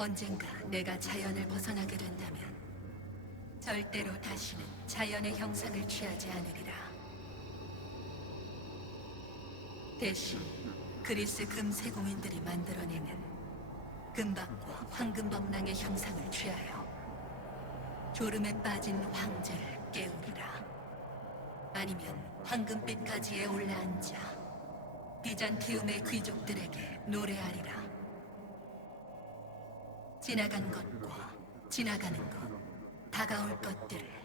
언젠가 내가 자연을 벗어나게 된다면 절대로 다시는 자연의 형상을 취하지 않으리라. 대신 그리스 금세공인들이 만들어내는 금박과 황금법랑의 형상을 취하여 졸음에 빠진 황제를 깨우리라. 아니면 황금빛 가지에 올라앉아 비잔티움의 귀족들에게 노래하리라. 지나간 것과 지나가는 것, 다가올 것들을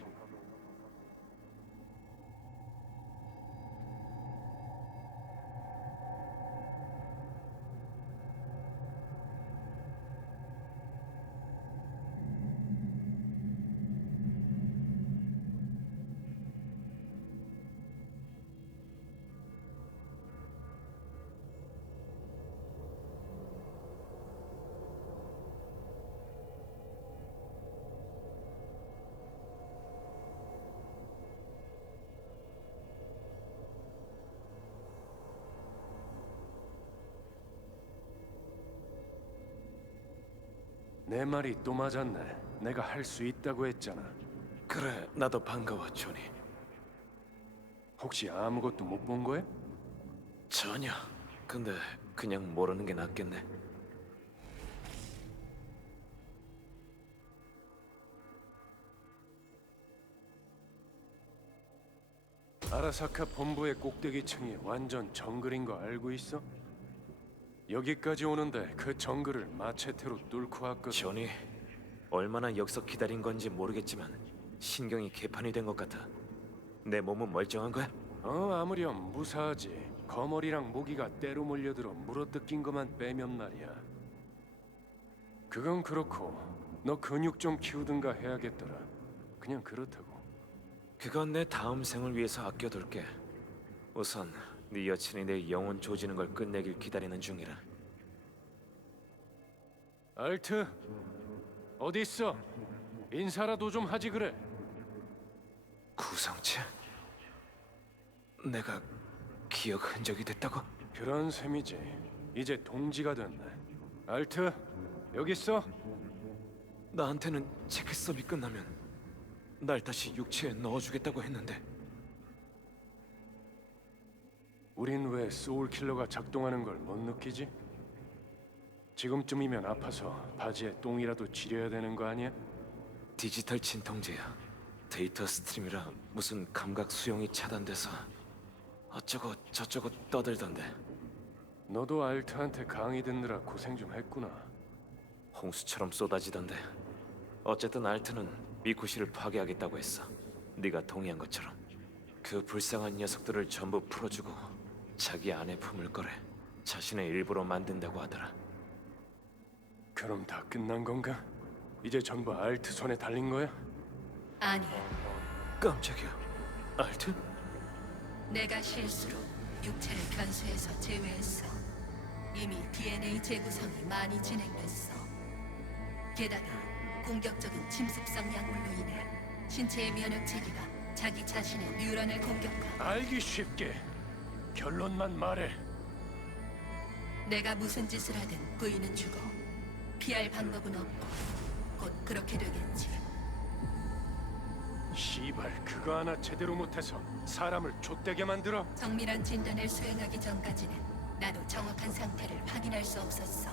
내 말이 또 맞았네. 내가 할 수 있다고 했잖아. 그래, 나도 반가워, 조니. 혹시 아무것도 못 본 거야? 전혀. 근데 그냥 모르는 게 낫겠네. 아라사카 본부의 꼭대기층이 완전 정글인 거 알고 있어? 여기까지 오는데 그 정글을 마체테로 뚫고 왔거든. 조니, 얼마나 여기서 기다린 건지 모르겠지만 신경이 개판이 된 것 같아. 내 몸은 멀쩡한 거야? 어 아무렴 무사하지. 거머리랑 모기가 때로 몰려들어 물어뜯긴 것만 빼면 말이야. 그건 그렇고 너 근육 좀 키우든가 해야겠더라. 그냥 그렇다고. 그건 내 다음 생을 위해서 아껴둘게. 우선 네 여친이 내 영혼 조지는 걸 끝내길 기다리는 중이라. 알트 어디 있어? 인사라도 좀 하지 그래. 구성체? 내가 기억 흔적이 됐다고? 그런 셈이지. 이제 동지가 됐네. 알트 여기 있어? 나한테는 체크섭이 끝나면 날 다시 육체에 넣어주겠다고 했는데 우린 왜 소울 킬러가 작동하는 걸 못 느끼지? 지금쯤이면 아파서 바지에 똥이라도 지려야 되는 거 아니야? 디지털 진통제야. 데이터 스트림이라 무슨 감각 수용이 차단돼서 어쩌고 저쩌고 떠들던데 너도 알트한테 강의 듣느라 고생 좀 했구나. 홍수처럼 쏟아지던데 어쨌든 알트는 미쿠시를 파괴하겠다고 했어. 네가 동의한 것처럼 그 불쌍한 녀석들을 전부 풀어주고 자기 안에 품을 거래. 자신의 일부로 만든다고 하더라. 그럼 다 끝난 건가? 이제 전부 알트 손에 달린 거야? 아니, 깜짝이야. 알트? 내가 실수로 육체를 변수해서 제외했어. 이미 DNA 재구성이 많이 진행됐어. 게다가 공격적인 침습성 약물로 인해 신체의 면역 체계가 자기 자신의 뉴런을 공격하고 알기 쉽게 결론만 말해. 내가 무슨 짓을 하든 부인은 죽어 피할 방법은 없고 곧 그렇게 되겠지. 시발 그거 하나 제대로 못해서 사람을 좆되게 만들어. 정밀한 진단을 수행하기 전까지는 나도 정확한 상태를 확인할 수 없었어.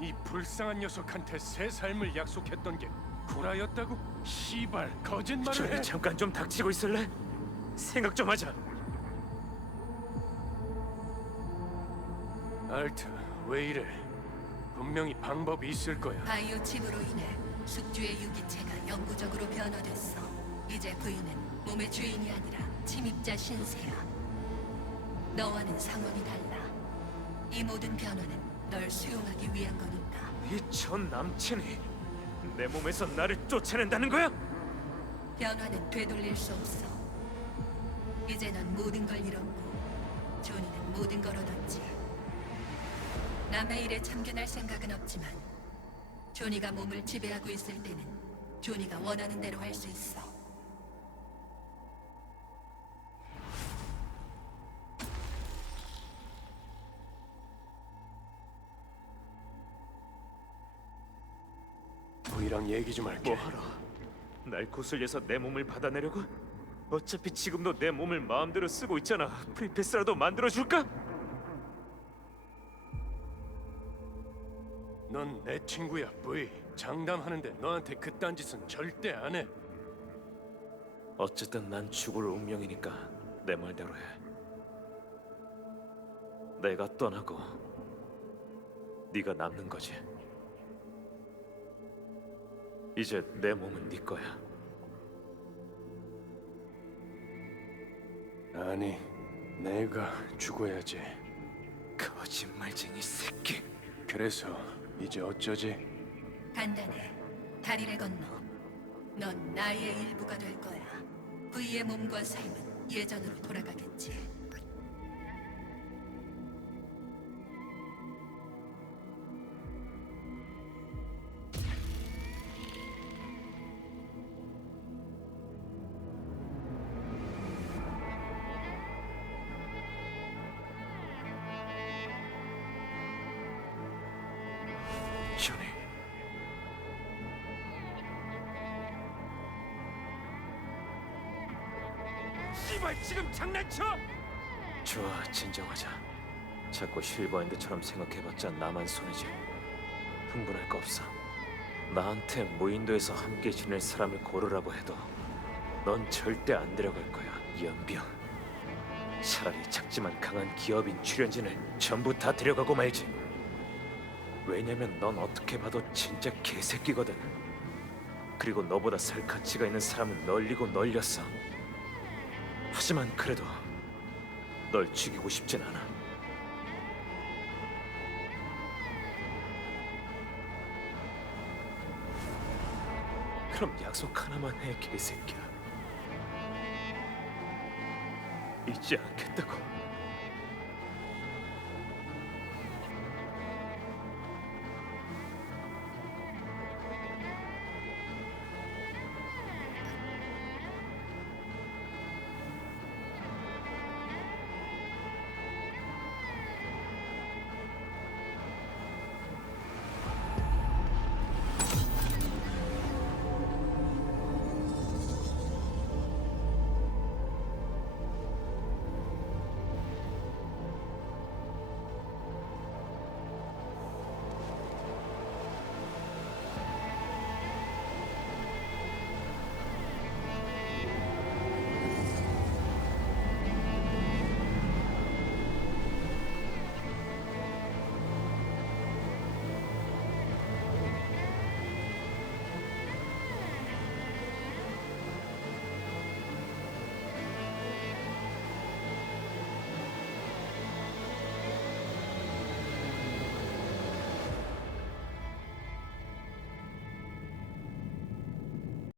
이 불쌍한 녀석한테 새 삶을 약속했던 게 구라였다고? 시발 거짓말을 해. 잠깐 좀 닥치고 있을래? 생각 좀 하자. 알트 왜 이래? 분명히 방법이 있을 거야. 바이오 칩으로 인해 숙주의 유기체가 영구적으로 변화됐어. 이제 부인은 몸의 주인이 아니라 침입자 신세야. 너와는 상황이 달라. 이 모든 변화는 널 수용하기 위한 거니까. 이 전 남친이 내 몸에서 나를 쫓아낸다는 거야? 변화는 되돌릴 수 없어. 이제 넌 모든 걸 잃었고, 조니는 모든 걸 얻었지. 남의 일에 참견할 생각은 없지만, 조니가 몸을 지배하고 있을 때는 조니가 원하는 대로 할 수 있어. 부이랑 얘기 좀 할게. 뭐하러? 날 구슬려서 내 몸을 받아내려고? 어차피 지금도 내 몸을 마음대로 쓰고 있잖아. 프리패스라도 만들어 줄까? 넌 내 친구야, 부이. 장담하는데 너한테 그딴 짓은 절대 안 해. 어쨌든 난 죽을 운명이니까 내 말대로 해. 내가 떠나고 네가 남는 거지. 이제 내 몸은 네 거야. 아니, 내가 죽어야지. 거짓말쟁이 새끼. 그래서 이제 어쩌지? 간단해. 다리를 건너. 넌 나의 일부가 될 거야. V의 몸과 삶은 예전으로 돌아가겠지. 씨발 지금 장난쳐? 좋아 진정하자. 자꾸 실버핸드처럼 생각해봤자 나만 손해지. 흥분할 거 없어. 나한테 무인도에서 함께 지낼 사람을 고르라고 해도 넌 절대 안 데려갈 거야 연병. 차라리 작지만 강한 기업인 출연진을 전부 다 데려가고 말지. 왜냐면 넌 어떻게 봐도 진짜 개새끼거든. 그리고 너보다 살 가치가 있는 사람은 널리고 널렸어. 하지만 그래도 널 죽이고 싶진 않아. 그럼 약속 하나만 해, 개새끼야. 잊지 않겠다고.